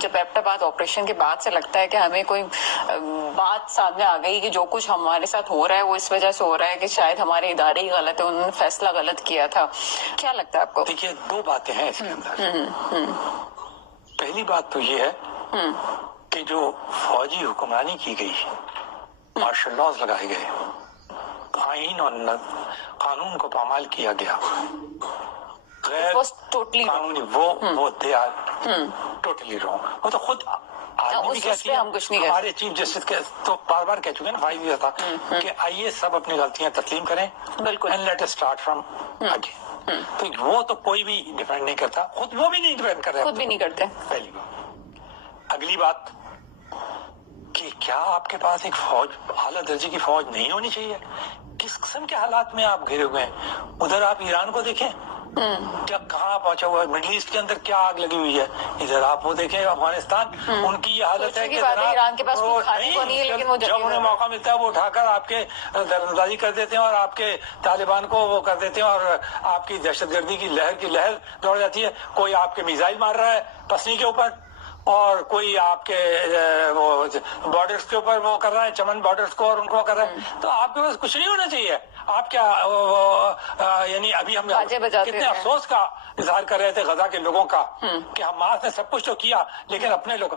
جب ایبٹاباد آپریشن کے بعد سے لگتا ہے کہ ہمیں کوئی بات سامنے آ گئی کہ جو کچھ ہمارے ساتھ ہو رہا ہے وہ اس وجہ سے ہو رہا ہے کہ شاید ہمارے ادارے ہی غلط ہے، انہوں نے فیصلہ غلط کیا تھا، کیا لگتا ہے آپ کو؟ دیکھیے 2 باتیں ہیں اس کے اندر. پہلی بات تو یہ ہے کہ جو فوجی حکمرانی کی گئی، مارشل لاز لگائے گئے، آئین اور قانون کو پامال کیا گیا، غیر قانونی، وہ دے آر ٹوٹلی رانگ. وہ تو خود آدمی بھی کہتی ہے، ہمارے چیف جسٹس کے تو بار بار کہہ چکے نا 5 ایئر تھا کہ آئیے سب اپنی غلطیاں تسلیم کریں and let us start from again. تو وہ تو کوئی بھی ڈیفینڈ نہیں کرتا، خود وہ بھی نہیں ڈیفینڈ کر رہے، خود بھی نہیں کرتے. پہلی بات. اگلی بات کہ کیا آپ کے پاس ایک فوج، اعلیٰ درجے کی فوج نہیں ہونی چاہیے؟ کس قسم کے حالات میں آپ گھرے ہوئے ہیں؟ ادھر آپ ایران کو دیکھیں کیا کہاں پہنچا ہوا ہے، مڈل ایسٹ کے اندر کیا آگ لگی ہوئی ہے. ادھر آپ وہ دیکھیں افغانستان، ان کی یہ حالت ہے کہ ایران کے پاس کھانے کو نہیں ہے، لیکن جب انہیں موقع ملتا ہے وہ اٹھا کر آپ کے درندازی کر دیتے ہیں اور آپ کے طالبان کو وہ کر دیتے ہیں اور آپ کی دہشت گردی کی لہر دوڑ جاتی ہے. کوئی آپ کے میزائل مار رہا ہے پسنی کے اوپر، اور کوئی آپ کے وہ بارڈرز کے اوپر وہ کر رہا ہے، چمن بارڈرز کو اور ان کو کر رہا ہے. تو آپ کے پاس کچھ نہیں ہونا چاہیے. آپ کیا یعنی ابھی ہم کتنے افسوس کا اظہار کر رہے تھے غزہ کے لوگوں کا کہ حماس نے سب کچھ تو کیا لیکن اپنے لوگ،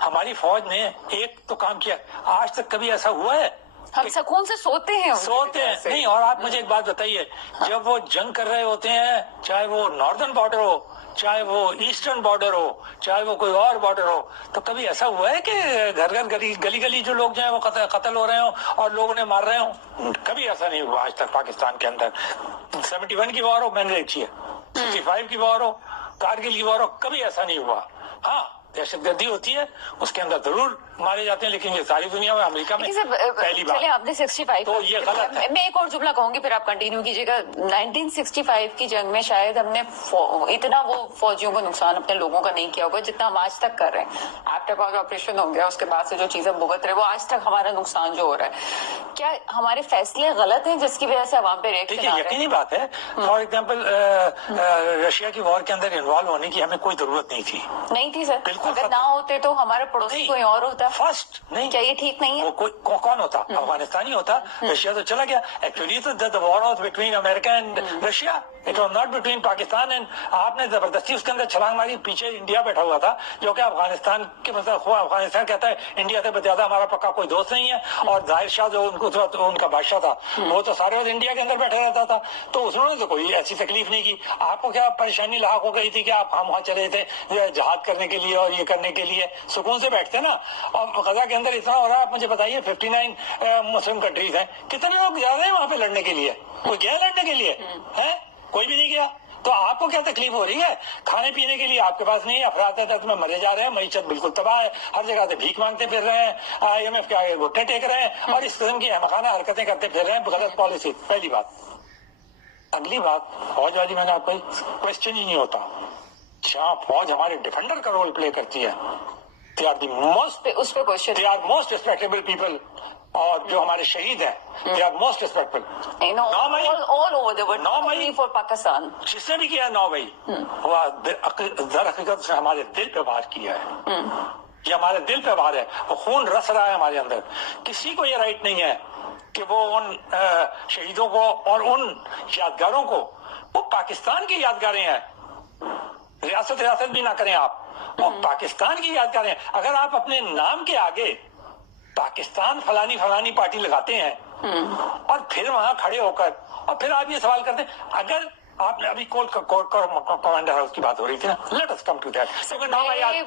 ہماری فوج نے ایک تو کام کیا. آج تک کبھی ایسا ہوا ہے؟ ہم سکون سے سوتے ہیں نہیں. اور آپ مجھے ایک بات بتائیے، جب وہ جنگ کر رہے ہوتے ہیں، چاہے وہ ناردرن بارڈر ہو، چاہے وہ ایسٹرن بارڈر ہو، چاہے وہ کوئی اور بارڈر ہو، تو کبھی ایسا ہوا ہے کہ گھر گھر گلی گلی جو لوگ جو ہیں وہ قتل ہو رہے ہوں اور لوگ انہیں مار رہے ہوں؟ کبھی ایسا نہیں ہوا آج تک پاکستان کے اندر. 71 کی وار ہو، میں نے دیکھی ہے، 65 کی وار ہو، کارگل کی وار ہو، کبھی ایسا نہیں ہوا. ہاں دہشت گردی ہوتی ہے، اس کے اندر ضرور مارے جاتے ہیں، لیکن یہ ساری دنیا میں، امریکہ میں پہلی بار. آپ نے 65 تو یہ غلط ہے. میں ایک اور جملہ کہوں گی پھر آپ کنٹینیو کیجیے گا. 1965 کی جنگ میں شاید ہم نے اتنا وہ فوجیوں کو نقصان اپنے لوگوں کا نہیں کیا ہوگا جتنا ہم آج تک کر رہے ہیں. ایبٹاباد آپریشن ہو گیا، اس کے بعد سے جو چیزیں بھگت رہے وہ آج تک ہمارا نقصان جو ہو رہا ہے، کیا ہمارے فیصلے غلط ہیں جس کی وجہ سے عوام پہ ریئیکشن آ رہا ہے؟ یقینی بات ہے. فار ایگزامپل رشیا کی وار کے اندر انوالو ہونے کی ہمیں کوئی ضرورت نہیں تھی سر. اگر نہ ہوتے تو ہمارا پڑوسی کوئی اور ہوتا. فرسٹ نہیں، کیا یہ ٹھیک نہیں ہے؟ کون ہوتا؟ افغانستانی ہوتا. رشیا تو چلا گیا. ایکچولی تو war was between America and Russia, it was not between Pakistan and. آپ نے زبردستی اس کے اندر چھلانگ ماری، پیچھے انڈیا بیٹھا ہوا تھا جو کہ افغانستان کے مطلب افغانستان کہتا ہے انڈیا سے زیادہ ہمارا پکا کوئی دوست نہیں ہے. اور ظاہر شاہ جو ان کا بادشاہ تھا وہ تو سارے وقت انڈیا کے اندر بیٹھا رہتا تھا، تو اس نے تو کوئی ایسی تکلیف نہیں کی. آپ کو کیا پریشانی لاحق ہو گئی تھی کہ آپ ہم وہاں چلے تھے جہاد کرنے کے لیے اور یہ کرنے کے لیے؟ سکون سے بیٹھتے نا. اور غزہ کے اندر اتنا ہو رہا ہے، آپ مجھے بتائیے 59 مسلم کنٹریز ہیں، کتنے لوگ جا رہے ہیں وہاں پہ لڑنے کے لیے؟ کوئی گیا لڑنے کے لیے ہے؟ کوئی بھی نہیں گیا. تو آپ کو کیا تکلیف ہو رہی ہے؟ کھانے پینے کے لیے آپ کے پاس نہیں ہے، افراد درد میں مرے جا رہے ہیں، معیشت بالکل تباہ ہے، ہر جگہ سے بھیک مانگتے پھر رہے ہیں، IMF کے آگے گھٹنے ٹیک رہے ہیں اور اس قسم کی احمقانہ حرکتیں کرتے پھر رہے ہیں. غلط پالیسی، پہلی بات. اگلی بات، فوج والی میں نے آپ کو کوشچن ہی نہیں ہوتا. جہاں فوج ہمارے ڈیفینڈر کا رول پلے کرتی ہے، they are the most respectable people. اور جو ہمارے شہید ہیں they are most respectable. 9 May all over the world, 9 May for Pakistan جس نے بھی کیا 9 مئی وہ در حقیقت سے ہمارے دل پہ وار کیا ہے. یہ ہمارے دل پہ وار ہے، وہ خون رس رہا ہے ہمارے اندر. کسی کو یہ رائٹ نہیں ہے کہ وہ ان شہیدوں کو اور ان یادگاروں کو، وہ پاکستان کی یادگاریں ہیں، ریاست بھی نہ کریں آپ، وہ پاکستان کی یادگاریں. اگر آپ اپنے نام کے آگے پاکستان فلانی پارٹی لگاتے ہیں اور پھر وہاں کھڑے ہو کر اور پھر آپ یہ سوال کرتے ہیں، اگر آپ نے ابھی کمانڈر ہاؤس کی بات ہو رہی تھی نا، let us come to that.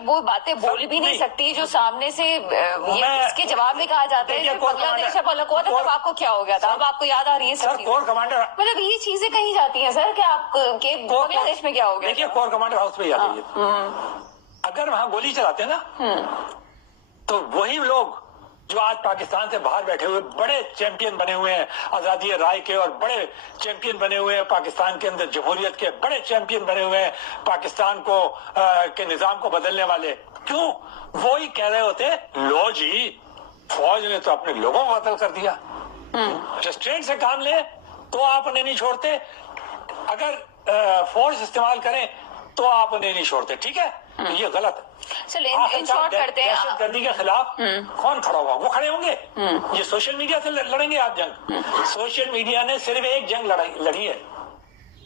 وہ باتیں بول بھی نہیں سکتی جو سامنے سے اس کے جواب میں کہا جاتا ہے. بنگلہ دیش اب الگ ہوا تھا تب آپ کو کیا ہو گیا تھا؟ اب آپ کو یاد آ رہی ہے سر کور کمانڈر، مطلب یہ چیزیں کہیں جاتی ہیں سر کہ آپ کے بنگلہ دیش میں کیا ہو گیا؟ دیکھیے کور کمانڈر ہاؤس پہ یاد آئیے، اگر وہاں گولی چلاتے ہیں نا تو وہی لوگ جو آج پاکستان سے باہر بیٹھے ہوئے بڑے چیمپئن بنے ہوئے ہیں آزادی رائے کے، اور بڑے چیمپئن بنے ہوئے ہیں پاکستان کے اندر جمہوریت کے، بڑے چیمپئن بنے ہوئے ہیں پاکستان کو کے نظام کو بدلنے والے، کیوں وہی کہہ رہے ہوتے لو جی فوج نے تو اپنے لوگوں کو قتل کر دیا. ریسٹرینٹ سے کام لیں تو آپ انہیں نہیں چھوڑتے، اگر فورس استعمال کریں تو آپ انہیں نہیں چھوڑتے. ٹھیک ہے، یہ غلط. چلیں ان شارٹ کرتے ہیں. دہشت گردی کے خلاف کون کھڑا ہوا؟ وہ کھڑے ہوں گے. یہ سوشل میڈیا سے لڑیں گے آپ جنگ؟ سوشل میڈیا نے صرف ایک جنگ لڑی ہے,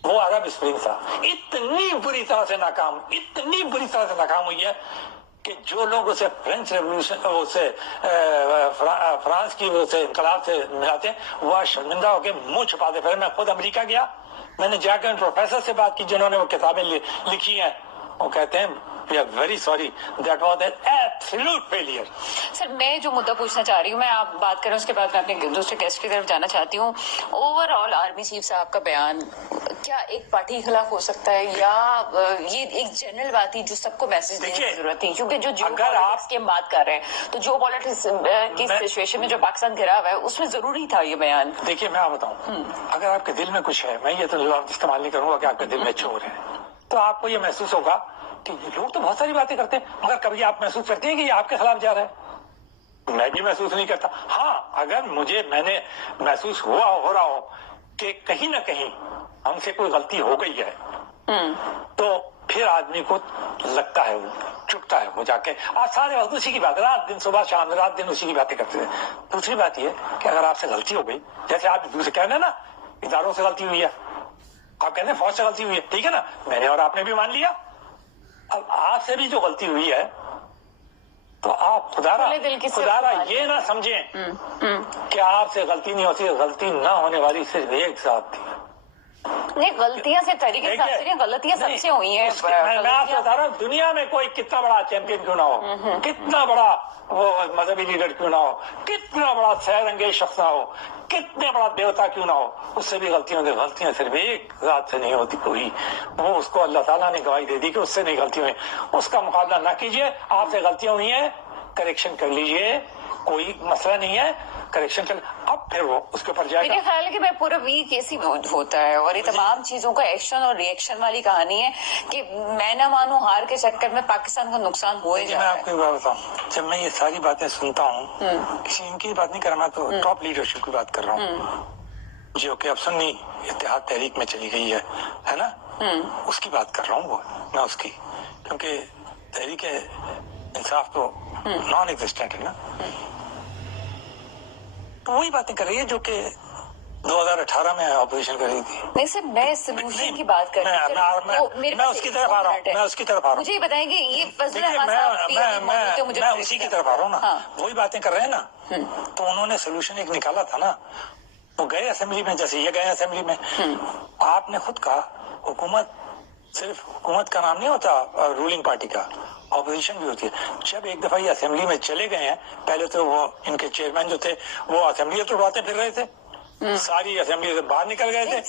وہ عرب اسپرنگ تھا. اتنی بری طرح سے ناکام ہوئی ہے کہ جو لوگ اسے فرینچ ریولوشن, اسے فرانس کی اسے انقلاب سے ملاتے ہیں, وہ شرمندہ ہو کے منہ چھپاتے پھر. میں خود امریکہ گیا, میں نے جا کے ان پروفیسر سے بات کی جنہوں نے وہ کتابیں لکھی ہیں. وہ کہتے ہیں we are very sorry, that was an absolute failure. سر میں جو مدعا پوچھنا چاہ رہی ہوں, میں آپ بات کریں اس کے بعد میں اپنے دوسرے گیسٹ کی طرف جانا چاہتی ہوں. اوور آل آرمی چیف صاحب کا بیان کیا ایک پارٹی کے خلاف ہو سکتا ہے, یا یہ ایک جنرل بات تھی جو سب کو میسج دینے کی ضرورت تھی؟ کیونکہ جو پالیٹکس کی ہم بات کر رہے ہیں, تو جو پالیٹکس کی سچویشن میں جو پاکستان گھرا ہوا ہے اس میں ضروری تھا یہ بیان. دیکھیے میں آپ بتاؤں, اگر آپ کے دل میں کچھ ہے, میں یہ تو لفظ استعمال نہیں کروں گا کہ آپ کے دل میں چور ہے, تو آپ کو یہ محسوس ہوگا کہ لوگ تو بہت ساری باتیں کرتے ہیں, مگر کبھی آپ محسوس کرتے ہیں کہ یہ آپ کے خلاف جا رہا ہے؟ میں بھی محسوس نہیں کرتا. ہاں اگر میں نے محسوس ہو رہا ہو کہ کہیں نہ کہیں ہم سے کوئی غلطی ہو گئی ہے, تو پھر آدمی کو لگتا ہے, وہ چکتا ہے, وہ جا کے آج سارے وقت اسی کی بات, رات دن صبح شام رات دن اسی کی باتیں کرتے ہیں. دوسری بات یہ کہ اگر آپ سے غلطی ہو گئی, جیسے آپ دوسرے کہہ رہے ہیں نا اداروں سے غلطی ہوئی ہے, آپ کہتے ہیں فوج سے غلطی ہوئی ہے, ٹھیک ہے نا, میں نے اور آپ نے بھی مان لیا. اب آپ سے بھی جو غلطی ہوئی ہے تو آپ خدا یہ نہ سمجھیں کہ آپ سے غلطی نہیں ہوتی. غلطی نہ ہونے والی صرف ایک ذات تھی. نہیں, غلطیاں سے طریقے سے غلطیاں سب سے ہوئی ہیں. میں آپ کو بتا رہا ہوں, دنیا میں کوئی کتنا بڑا چیمپئن کیوں نہ ہو, کتنا بڑا وہ مذہبی لیڈر کیوں نہ ہو, کتنا بڑا سیر انگیز شخص نہ ہو, کتنے بڑا دیوتا کیوں نہ ہو, اس سے بھی غلطیاں ہوتی. غلطیاں صرف ایک ذات سے نہیں ہوتی کوئی, وہ اس کو اللہ تعالیٰ نے گواہی دے دی کہ اس سے نہیں غلطی ہوئی. اس کا مقابلہ نہ کیجئے. آپ سے غلطیاں ہوئی ہیں, کریکشن کر لیجئے, کوئی مسئلہ نہیں ہے, کریکشن کر. اب پھر وہ اس کے اوپر جائے گا. میرے خیال ہے کہ میں پورا ویک ایسی ہوتا ہے, اور یہ تمام چیزوں کا ایکشن اور ری ایکشن والی کہانی ہے کہ میں نہ مانوں ہار کے چکر میں پاکستان کا نقصان ہو ہی جا رہا ہے. میں آپ کو ایک بات بتاؤں, جب میں یہ ساری باتیں سنتا ہوں, کسی ان کی بات نہیں کر رہا, میں تو ٹاپ لیڈرشپ کی بات کر رہا ہوں جو کہ اب سنی اتحاد تحریک میں چلی گئی ہے نا, اس کی بات کر رہا ہوں. وہ میں اس کی, کیونکہ تحریک انصاف تو نان ایگزسٹنٹ ہے نا, تو وہی باتیں کر رہی ہے جو کہ 2018 میں اپوزیشن کر رہی تھی. نہیں سر, میں سولوشن کی بات کر رہی ہوں. میں اس کی طرف آ رہا ہوں, مجھے یہ بتائیں کہ یہ فضل احمد صاحب میں اسی کی طرف آ رہا ہوں نا. وہی باتیں کر رہے ہیں نا, تو انہوں نے سولوشن ایک نکالا تھا نا. وہ گئے اسمبلی میں, جیسے یہ گئے اسمبلی میں. آپ نے خود کہا حکومت صرف حکومت کا نام نہیں ہوتا رولنگ پارٹی کا, اپوزیشن بھی ہوتی ہے. جب ایک دفعہ یہ اسمبلی میں چلے گئے ہیں, پہلے تو وہ ان کے چیئرمین جو تھے وہ اسمبلی توڑواتے پھر رہے تھے, ساری اسمبلی سے باہر نکل گئے تھے.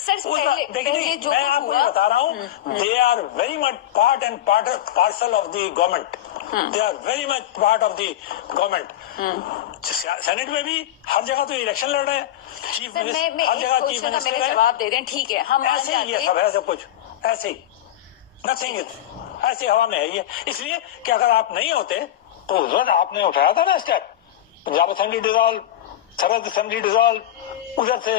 دیکھیے میں آپ کو بتا رہا ہوں, they are very much part and parcel of the government, they are very much part of the government. Senate میں بھی ہر جگہ تو الیکشن لڑ رہے ہیں, چیف منسٹر ہر جگہ چیف منسٹر ہے. جواب دے دیں, ٹھیک ہے, ہم ایسے ہی یہ سب ہے, سب کچھ ایسے ہی, نتھنگ ایسے ہوا میں ہے یہ. اس لیے کہ اگر آپ نہیں ہوتے تو آپ نے اٹھایا تھا نا اسٹیپ, پنجاب اسمبلی ڈیزالو, سرحد اسمبلی ڈیزالو, ادھر سے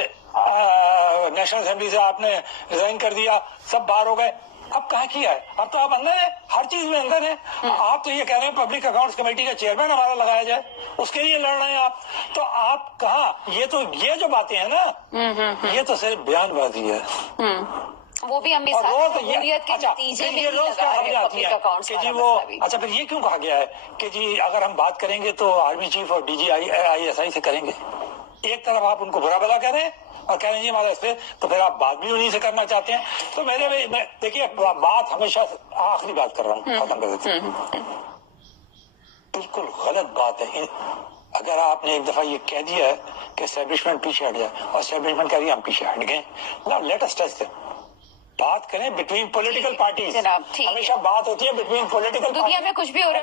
نیشنل اسمبلی سے آپ نے ریزائن کر دیا, سب باہر ہو گئے. اب کہاں کیا ہے؟ اب تو آپ اندر ہیں, ہر چیز میں اندر ہیں. آپ تو یہ کہہ رہے ہیں پبلک اکاؤنٹس کمیٹی کا چیئرمین ہمارا لگایا جائے, اس کے لیے لڑ رہے ہیں آپ. تو آپ کہاں, یہ جو باتیں ہیں نا, یہ تو صرف بیان بازی ہے. وہ بھی ہم اچھا پھر یہ کیوں کہا گیا ہے کہ جی اگر ہم بات کریں گے تو آرمی چیف اور D G I S I سے کریں گے. ایک طرف آپ ان کو برا بلا کہہ رہے ہیں اور کہہ رہے ہیں جی ہمارا اس پہ, تو پھر آپ بات بھی انہیں سے کرنا چاہتے ہیں. تو دیکھیے بات ہمیشہ آخری بات کر رہا ہوں, ختم کر دیتے ہیں. بالکل غلط بات ہے. اگر آپ نے ایک دفعہ یہ کہہ دیا ہے کہ اسٹیبلشمنٹ پیچھے ہٹ جائے, اور اسٹیبلشمنٹ کہہ رہی ہے ہم پیچھے ہٹ گئے, لیٹ اس ٹچ دیم. بات کریں بٹوین پولیٹیکل پارٹیز, ہمیشہ بات ہوتی ہے بٹوین پولیٹیکل. دنیا میں کچھ بھی ہو رہا ہے.